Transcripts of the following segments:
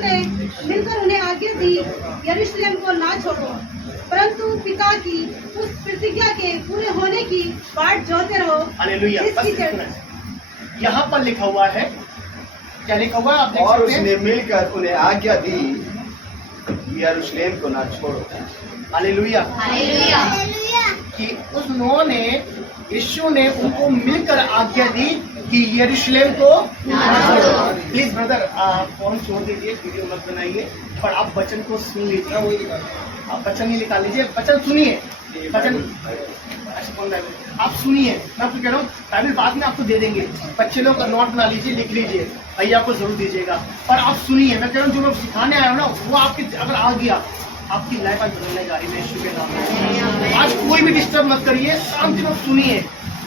यीशु ने मिलकर उन्हें आज्ञा दी, यरूशलेम को ना छोड़ो, परंतु पिता की उस प्रतिज्ञा के पूरे होने की बाट जोते रहो। हालेलुया। जिसकी यहाँ पर लिखा हुआ है, क्या लिखा हुआ है आप देख और सकते हैं? उसने मिलकर उन्हें आज्ञा दी, यरूशलेम को ना छोड़ो। हालेलुया। हालेलुया। कि उन्होंने, यीशु ने उनको मिलकर आज्ञा दी कि यरूशलेम को ना छोड़ो। प्लीज ब्रदर, फोन छोड़ दीजिए, वीडियो मत बनाइए, पर आप वचन को सुन लीजिए। आप वचन नहीं निकाल लीजिए, वचन सुनिए। वचन अच्छा कौन बाइबल आप सुनिए, मैं आपको कह रहा हूँ बाइबल बाद में आपको दे देंगे। बच्चे लोग नोट बना लीजिए, लिख लीजिए, भैया को जरूर दीजिएगा। पर आप सुनिए, मैं कह रहा हूँ जो मैं सिखाने आया हूँ ना, वो आपके अगर आ गया, आपकी लाइफ आज बदलने जा रही है यीशु के नाम में। आज कोई भी डिस्टर्ब मत करिए, शांति में सुनिए,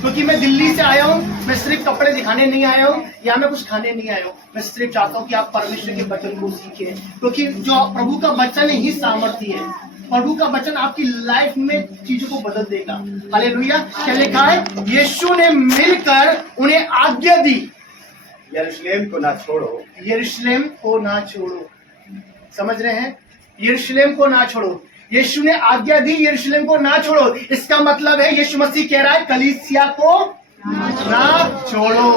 क्योंकि मैं दिल्ली से आया हूँ। मैं सिर्फ कपड़े दिखाने नहीं आया हूँ या मैं कुछ खाने नहीं आया हूँ। मैं सिर्फ चाहता हूँ कि आप परमेश्वर के वचन को सीखें, क्योंकि जो प्रभु का वचन ही सामर्थ्य है। प्रभु का वचन आपकी लाइफ में चीजों को बदल देगा। हालेलुया। क्या लिखा है? यीशु ने मिलकर उन्हें आज्ञा दी, यरूशलेम को ना छोड़ो। यरूशलेम को ना छोड़ो। समझ रहे हैं? यरूशलेम को ना छोड़ो। यीशु ने आज्ञा दी, यरूशलेम को ना छोड़ो। इसका मतलब है यीशु मसीह कह रहा है कलीसिया को ना छोड़ो।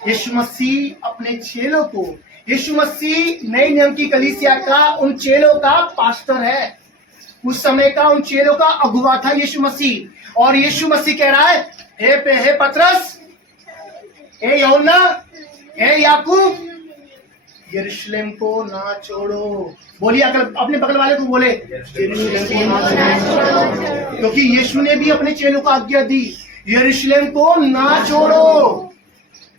यीशु मसीह अपने चेलों को, यीशु मसीह नए नियम की कलीसिया का, उन चेलों का पास्टर है। उस समय का उन चेलों का अगुवा था यीशु मसीह। और यीशु मसीह कह रहा है, हे पतरस, हे यूहन्ना, हे याकूब, यरूशलेम को ना छोड़ो। बोलिए अपने बगल वाले को बोले, यरूशलेम को ना छोड़ो। क्योंकि यीशु ने भी अपने चेलों को आज्ञा दी, यरूशलेम को ना छोड़ो।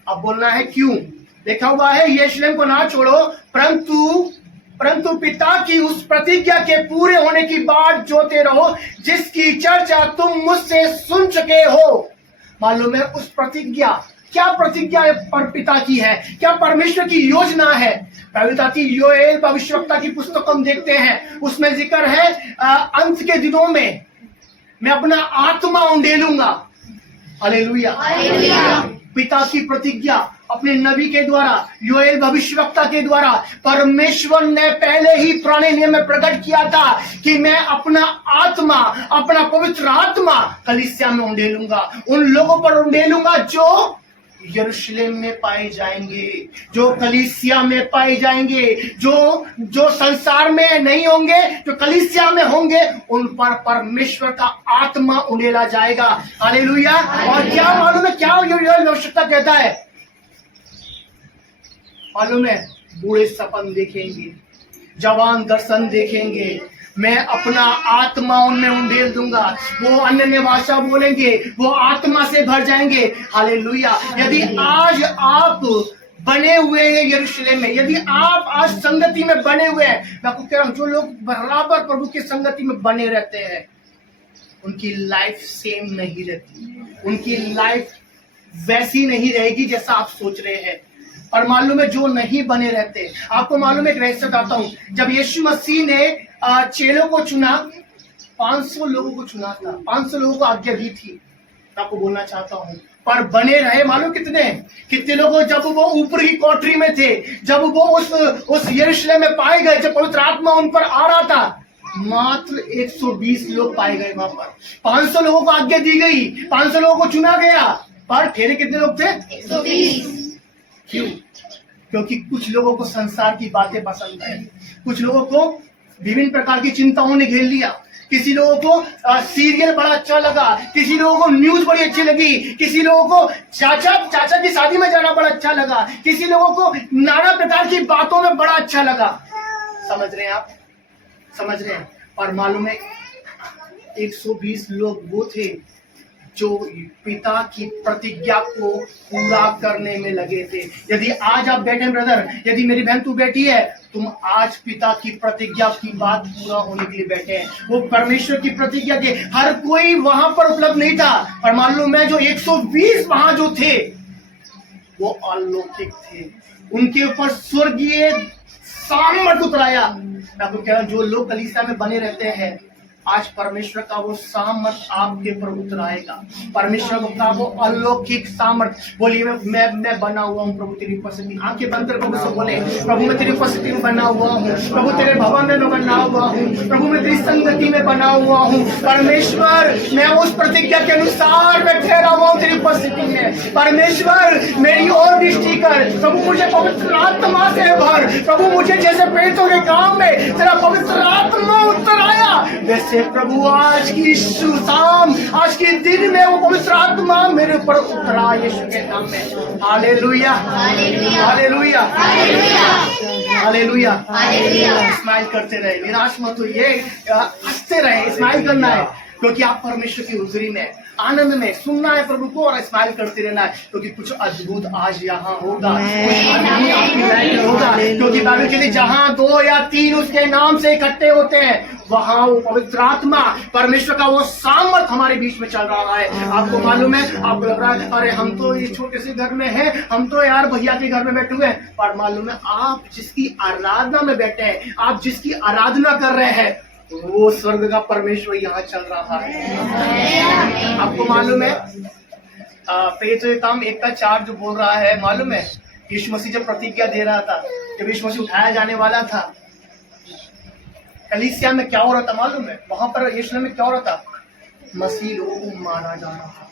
अब बोलना है क्यों? देखा हुआ है, यरूशलेम को ना छोड़ो, परंतु पिता की उस प्रतिज्ञा के पूरे होने की बाट जोते रहो, जिसकी चर्चा तुम मुझसे सुन चुके हो। मालूम है उस प्रतिज्ञा, क्या प्रतिज्ञा पर पिता की है, क्या परमेश्वर की योजना है? पिता की योएल भविष्यवक्ता की पुस्तक हम देखते हैं, उसमें जिक्र है अंत के दिनों में मैं अपना आत्मा उंडेलूंगा। हालेलुया। पिता की प्रतिज्ञा अपने नबी के द्वारा, योएल भविष्यवक्ता के द्वारा परमेश्वर ने पहले ही पुराने नियम में प्रकट किया था कि मैं अपना आत्मा, अपना पवित्र आत्मा कलीसिया में उंडेलूंगा, उन लोगों पर उंडेलूंगा जो यरूशलेम में पाए जाएंगे, जो कलीसिया में पाए जाएंगे, जो संसार में नहीं होंगे, जो कलीसिया में होंगे, उन पर परमेश्वर का आत्मा उंडेला जाएगा। हालेलुया। और क्या मालूम है, क्या भविष्यवक्ता कहता है? मालूम है, बूढ़े सपन देखेंगे, जवान दर्शन देखेंगे, मैं अपना आत्मा उनमें उंडेल दूंगा, वो अन्य भाषा बोलेंगे, वो आत्मा से भर जाएंगे। हालेलुया। यदि आज आप बने हुए हैं यरूशलेम में, यदि आप आज संगति में बने हुए हैं, मैं आपको कह रहा हूं जो लोग बराबर प्रभु की संगति में बने रहते हैं, उनकी लाइफ सेम नहीं रहती, उनकी लाइफ वैसी नहीं रहेगी जैसा आप सोच रहे हैं। और मालूम है जो नहीं बने रहते, आपको मालूम है, एक रहस्य बताता हूं, जब यीशु मसीह ने चेलों को चुना, 500 लोगों को चुना था, 500 लोगों को आज्ञा दी थी। आपको बोलना चाहता हूं, पर बने रहे मालूम कितने लोगों, जब वो ऊपर की कोठरी में थे, जब वो उस यरूशलेम में पाए गए, जब पवित्र आत्मा उन पर आ रहा था, मात्र 120 लोग पाए गए वहां पर। 500 लोगों को आज्ञा दी गई, 500 लोगों को चुना गया, पर ठहरे कितने लोग थे? 120। क्यों? क्योंकि कुछ लोगों को संसार की बातें पसंद है, कुछ लोगों को विभिन्न प्रकार की चिंताओं ने घेर लिया, किसी लोगों को सीरियल बड़ा अच्छा लगा, किसी लोगों को न्यूज बड़ी अच्छी लगी, किसी लोगों को चाचा की शादी में जाना बड़ा अच्छा लगा, किसी लोगों को नाना प्रकार की बातों में बड़ा अच्छा लगा। समझ रहे हैं आप? समझ रहे हैं? और मालूम है 120 लोग वो थे जो पिता की प्रतिज्ञा को पूरा करने में लगे थे। यदि आज आप बैठे ब्रदर, यदि मेरी बहन तू बैठी है, तुम आज पिता की प्रतिज्ञा की बात पूरा होने के लिए बैठे हैं। वो परमेश्वर की प्रतिज्ञा के, हर कोई वहां पर उपलब्ध नहीं था, पर मालूम है जो 120 वहां जो थे वो अलौकिक थे, उनके ऊपर स्वर्गीय सामर्थ उतराया। मैं आपको कह रहा हूं जो लोग कलीसिया में बने रहते हैं, आज परमेश्वर का वो सामर्थ आपके ऊपर उतर आएगा। परमेश्वर का वो अलौकिक सामर्थ। बोलिए मैं बना हुआ हूँ प्रभु तेरी उपस्थिति। आंखें बंद कर प्रभु से बोले, प्रभु मैं तेरी उपस्थिति में बना हुआ हूँ, प्रभु तेरे भवन में मैं बना हुआ हूँ, प्रभु मैं तेरी संगति में बना हुआ हूँ। परमेश्वर मैं उस प्रतिज्ञा के अनुसार मैं ठहरा हुआ हूँ तेरी उपस्थिति में। परमेश्वर मेरी ओर दृष्टि कर, प्रभु मुझे पवित्र आत्मा से भर। प्रभु मुझे जैसे पेटों के काम में तेरा पवित्र आत्मा उतर आया, वैसे प्रभु आज की शाम, आज के दिन में वो पवित्र आत्मा मेरे ऊपर उतरा यीशु के नाम में। Hallelujah, hallelujah, hallelujah, hallelujah. Smile करते रहे, निराश मत होइए, हंसते रहे। स्माइल करना है क्योंकि आप परमेश्वर की हुजूरी में, आनंद में सुनना है प्रभु को और स्माइल करते रहना है, क्योंकि कुछ अद्भुत आज यहाँ होगा, कुछ अद्भुत आपकी लाइफ में होगा। क्योंकि बाइबल कहती है जहाँ 2 या 3 उसके नाम से इकट्ठे होते हैं, वहाँ वो पवित्र आत्मा, परमेश्वर का वो सामर्थ हमारे बीच में चल रहा है। आपको मालूम है, आपको लग रहा है अरे हम तो इस छोटे से घर में हैं, हम तो यार भैया के घर में बैठे हुए हैं, पर मालूम है आप जिसकी आराधना में बैठे हैं, आप जिसकी आराधना कर रहे हैं, वो स्वर्ग का परमेश्वर यहाँ चल रहा है। आपको मालूम है काम 1:4 जो बोल रहा है, मालूम है यीशु मसीह जब प्रतिज्ञा दे रहा था, जब यीशु मसीह उठाया जाने वाला था, कलीसिया में क्या हो रहा था मालूम है? वहां पर यीशु में क्या हो रहा था? मसीह लोगों को मारा जा रहा था,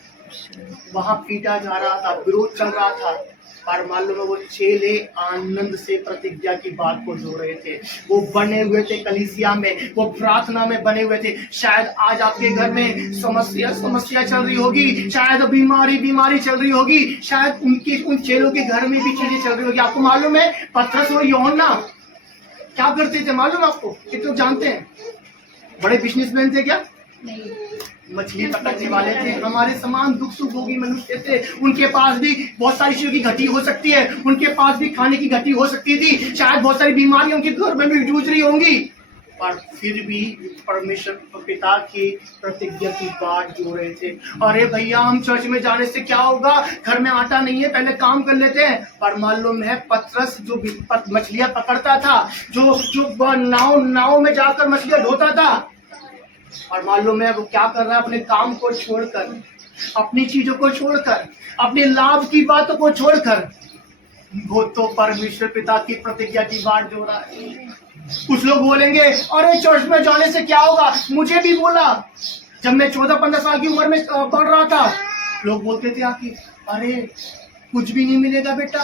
वहां पीटा जा रहा था, विरोध चल रहा था। पर मालूम है वो चेले आनंद से प्रतिज्ञा की बात को जोड़ रहे थे। वो बने हुए थे कलीसिया में, वो प्रार्थना में बने हुए थे। शायद आज आपके घर में समस्या चल रही होगी, शायद बीमारी चल रही होगी, शायद उन चेलों के घर में भी चीजें चल रही होगी। आपको मालूम है पतरस और यूहन्ना क्या करते थे मालूम आपको? ये तो जानते हैं, बड़े बिजनेसमैन थे क्या? मछली पकड़ने वाले थे, हमारे समान दुख सुख भोगी मनुष्य थे। उनके पास भी बहुत सारी चीजों की घटी हो सकती है, उनके पास भी खाने की घटी हो सकती थी, शायद बहुत सारी बीमारियां उनके घर में भी जूझ रही होंगी, पर फिर भी परमेश्वर पिता की प्रतिज्ञा की बात जो रहे थे। अरे भैया हम चर्च में जाने से क्या होगा, घर में आटा नहीं है, पहले काम कर लेते हैं। पर मालूम है पतरस जो मछलियां पकड़ता था, जो नाव में जाकर मछलियां ढोता था, और मालूम है वो क्या कर रहा है? अपने काम को छोड़कर, अपनी चीजों को छोड़कर, अपने लाभ की बातों को छोड़कर, वो तो परमेश्वर पिता की प्रतिज्ञा की बात जो रहा है। कुछ लोग बोलेंगे अरे चर्च में जाने से क्या होगा? मुझे भी बोला जब मैं 14-15 साल की उम्र में पढ़ रहा था, लोग बोलते थे आके अरे कुछ भी नहीं मिलेगा बेटा,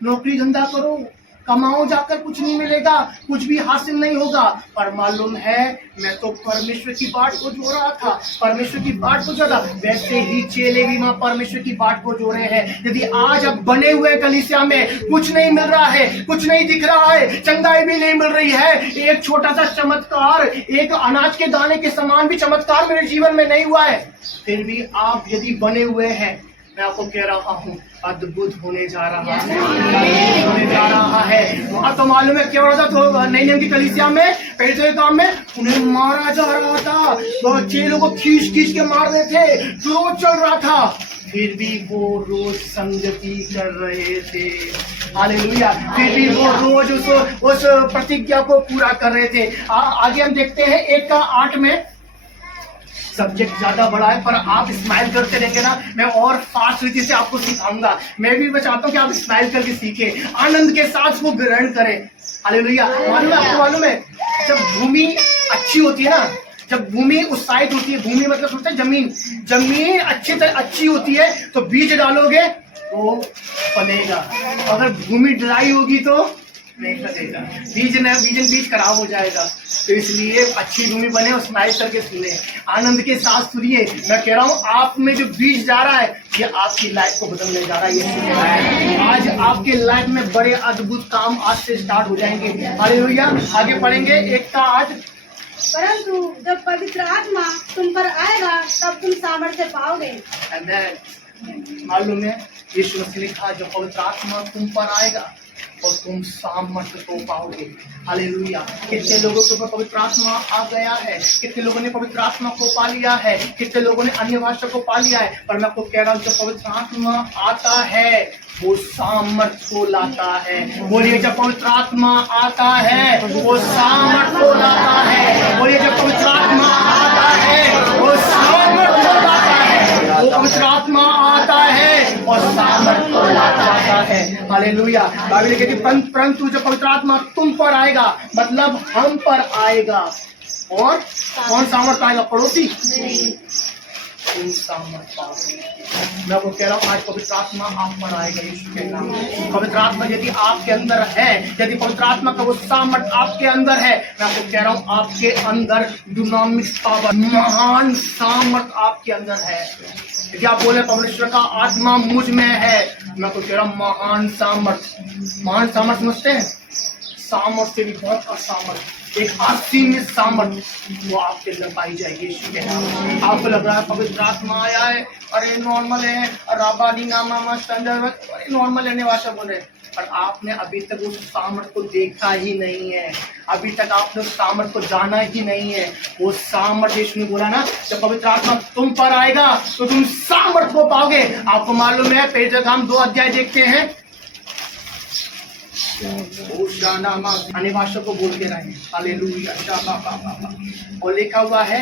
नौकरी धंधा करो, कमाओ जाकर, कुछ नहीं मिलेगा, कुछ भी हासिल नहीं होगा। पर मालूम है मैं तो परमेश्वर की बात को जो रहा था, परमेश्वर की बात को जो था, वैसे ही चेले भी वहां परमेश्वर की बात को जो रहे हैं। यदि आज अब बने हुए कलीसिया में कुछ नहीं मिल रहा है, कुछ नहीं दिख रहा है, चंगाई भी नहीं मिल रही है, एक छोटा सा चमत्कार, एक अनाज के दाने के समान भी चमत्कार मेरे जीवन में नहीं हुआ है, फिर भी आप यदि बने हुए हैं, मैं आपको कह रहा हूँ अद्भुत होने जा रहा है, होने जा रहा है। वहां तो मालूम है क्या हो रहा था? तो नई नियम की कलीसिया में, पहले काम में उन्हें मारा जा रहा था, तो चेलों को खींच के मार रहे थे, विरोध चल रहा था, फिर भी वो रोज संगति कर रहे थे। हालेलुया, फिर भी वो रोज उस प्रतिज्ञा को पूरा कर रहे थे। आगे हम देखते हैं 1:8 में। सब्जेक्ट ज्यादा बड़ा है पर आप स्माइल करते रहेंगे ना, मैं और फास्ट रीति से आपको सिखाऊंगा। मैं चाहता हूँ कि आप स्माइल करके सीखें, आनंद के साथ वो ग्रहण करें। हालेलुया। मालूम है आपको, मालूम है जब भूमि अच्छी होती है ना, जब भूमि उत्साहित होती है, भूमि मतलब सोचते हैं जमीन अच्छी होती है तो बीज डालोगे वो फलेगा, अगर भूमि ड्राई होगी तो नहीं फलेगा, बीज खराब हो जाएगा। तो इसलिए अच्छी भूमि बने और स्माइल करके सुने, आनंद के साथ सुनिए। मैं कह रहा हूँ आप में जो बीज जा रहा है ये आपकी लाइफ को बदलने जा रहा है, ये सुन रहा है। आज आपके लाइफ में बड़े अद्भुत काम आज से स्टार्ट हो जाएंगे। हालेलुया। आगे पढ़ेंगे 1:8। परंतु जब पवित्र आत्मा तुम पर आएगा तब तुम सामर्थ्य पाओगे। मालूम है यीशु मसीह ने कहा जब पवित्र आत्मा तुम पर आएगा और तुम सामर्थ्य को पाओगे। हालेलुया। कितने लोगों के ऊपर पवित्र आत्मा आ गया है, कितने लोगों ने पवित्र आत्मा को पा लिया है, कितने लोगों ने अन्य भाषा को पा लिया है। पर मैं आपको कह रहा हूँ जब पवित्र आत्मा आता है वो सामर्थ्य को लाता है। बोलिए जब पवित्र आत्मा आता है वो सामर्थ्य को लाता है। बोलिए जब पवित्र आत्मा है वो सामर्थ को लाता है, वो पवित्र आत्मा आता है और सामर्थ को लाता है। हालेलुया। बाइबल कहती है परंतु जब पवित्र आत्मा तुम पर आएगा, मतलब हम पर आएगा, और कौन सामर्थ आएगा? पड़ोसी तुम सामर्थ पाओगे। मैं वो कह रहा हूँ आज पवित्र आत्मा आप पर आएगा यीशु के नाम में। पवित्र आत्मा यदि आपके अंदर है, यदि पवित्र आत्मा का वो सामर्थ आपके अंदर है, मैं आपको कह रहा हूँ आपके अंदर डुनामिस पावर, महान सामर्थ आपके अंदर है। यदि आप बोले परमेश्वर का आत्मा मुझ में है, मैं आपको कह रहा हूँ महान सामर्थ समझते हैं? सामर्थ से भी बहुत असामर्थ, एक असीमित सामर्थ वो आपके अंदर पाई जाएगी यीशु के नाम में। आपको लग रहा है पवित्र आत्मा आया है, अरे नॉर्मल है, राबानी नामा स्टैंडर्ड, अरे नॉर्मल है, भाषा बोल रहे, पर आपने अभी तक उस सामर्थ को देखा ही नहीं है, अभी तक आपने उस सामर्थ को जाना ही नहीं है। वो सामर्थ यीशु ने बोला ना, जब पवित्र आत्मा तुम पर आएगा तो तुम सामर्थ को पाओगे। आपको मालूम है पेज हम 2 अध्याय देखते हैं, अन्य भाषा को बोलते रहे, हालेलुया। और लिखा हुआ है,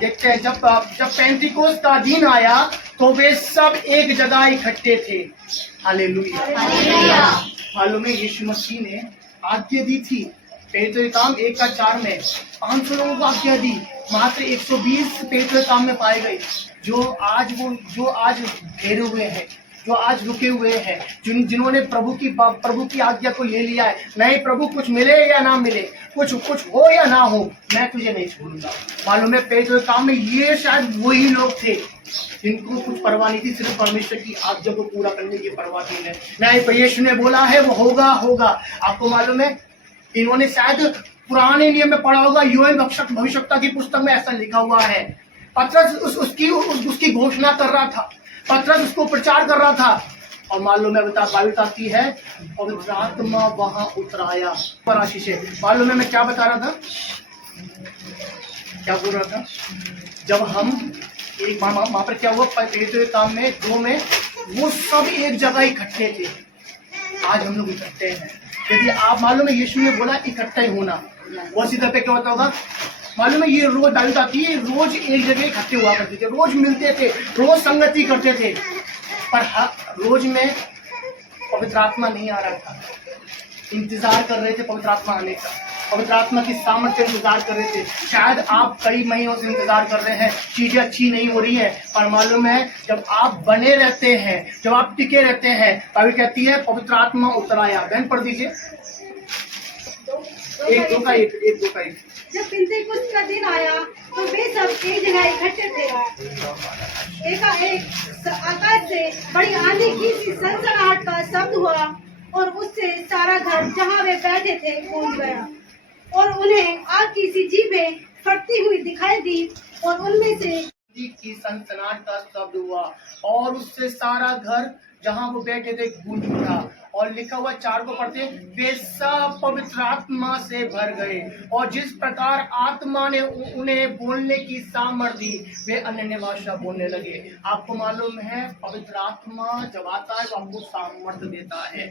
देखते हैं, जब पेंटिकोस्त का दिन आया तो वे सब एक जगह इकट्ठे थे। हालेलुया। मालूम है यीशु मसीह ने आज्ञा दी थी, पेट्रोल काम 1:4 में 500 लोगों को आज्ञा दी, मात्र 120 पेट्रोल काम में पाए गए, जो आज घेरे हुए हैं, जो आज रुके हुए हैं, जिन्होंने प्रभु की आज्ञा को ले लिया है। नहीं, प्रभु कुछ मिले या ना मिले, कुछ हो या ना हो, मैं तुझे नहीं छोड़ूंगा। मालूम है पेट्रोल काम में ये शायद वही लोग थे जिनको कुछ परवाह नहीं थी, सिर्फ परमेश्वर की आज्ञा को पूरा करने की परवाह थी। नहीं, पर यीशु ने बोला है वो होगा। आपको मालूम है इन्होंने शायद पुराने नियम में पढ़ा होगा, योएल भविष्यवक्ता की पुस्तक में ऐसा लिखा हुआ है। पतरस उसकी घोषणा कर रहा था, पतरस उसको प्रचार कर रहा था, और मालूम है बाइबल बताती है पवित्र आत्मा वहां उतराया पर आशीष है। मालूम है मैं क्या बता रहा था, क्या बोल रहा था? जब हम एक वहां पर क्या हुआ, पेट्रोल काम में 2 में वो सब एक जगह इकट्ठे थे। आज हम लोग इकट्ठे हैं। यदि आप मालूम है यीशु ने बोला इकट्ठा ही होना, वो सीधा पे क्या होता होगा? मालूम है ये रोज दावी आती है, रोज एक जगह इकट्ठे हुआ करते थे, रोज मिलते थे, रोज संगति करते थे, पर रोज में पवित्र आत्मा नहीं आ रहा था। इंतजार कर रहे थे पवित्र आत्मा आने का, पवित्र आत्मा की सामर्थ्य इंतजार कर रहे थे। शायद आप कई महीनों से इंतजार कर रहे हैं, चीजें अच्छी नहीं हो रही है, पर मालूम है जब आप बने रहते हैं, जब आप टिके रहते हैं, बाइबल कहती है पवित्र आत्मा उतर आया। बहन पढ़ दीजिए, 1-2 का 1। जब पिन्तेकुस्त का दिन आया तो वे सब एक जगह इकट्ठे थे। एकाएक आकाश से बड़ी आंधी की सी सनसनाहट का शब्द हुआ और उससे सारा घर जहाँ वे बैठे थे गूंज गया, और उन्हें आग की सी जीभें फटती हुई दिखाई दी, और उनमें से की सनसनाहट का शब्द हुआ और उससे सारा घर जहाँ वो बैठे थे गूंज उठा। और लिखा हुआ 4 को पढ़ते, वे सब पवित्र आत्मा से भर गए, और जिस प्रकार आत्मा ने उन्हें बोलने की सामर्थ्य दी, वे अन्य भाषा बोलने लगे। आपको मालूम है पवित्र आत्मा जब आता है तो आपको सामर्थ्य देता है।